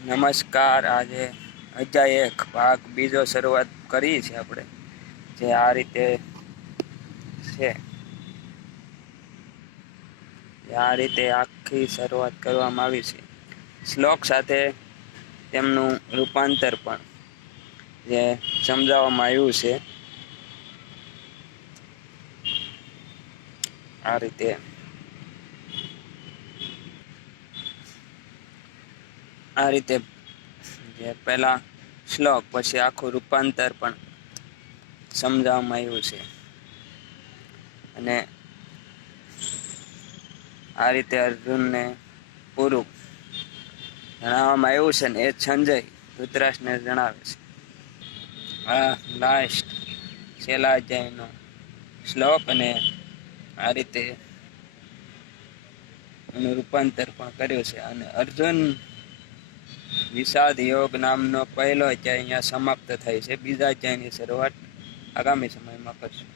નમસ્કાર. આજે અધ્યાય 1 ભાગ બીજો શરૂઆત કરી છે આપણે, જે આ રીતે છે. આ રીતે આખી શરૂઆત કરવામાં આવી છે. શ્લોક સાથે તેમનું રૂપાંતર પણ જે સમજાવવામાં આવ્યું છે. આ રીતે જે પહેલા શ્લોક પછી આખું રૂપાંતર પણ સમજાવવામાં આવ્યું છે. અને આ રીતે અર્જુનને પૂરું જણાવવામાં આવ્યું છે ને એ સંજય ધૃતરાષ્ટ્રને જણાવે છે. આ લાસ્ટ છેલ્લા અધ્યાયનો શ્લોક, અને આ રીતે એનું રૂપાંતર પણ કર્યું છે. અને અર્જુન વિષાદ યોગ નામનો પહેલો અધ્યાય અહીંયા સમાપ્ત થાય છે. બીજા અધ્યાયની શરૂઆત આગામી સમયમાં કરશું.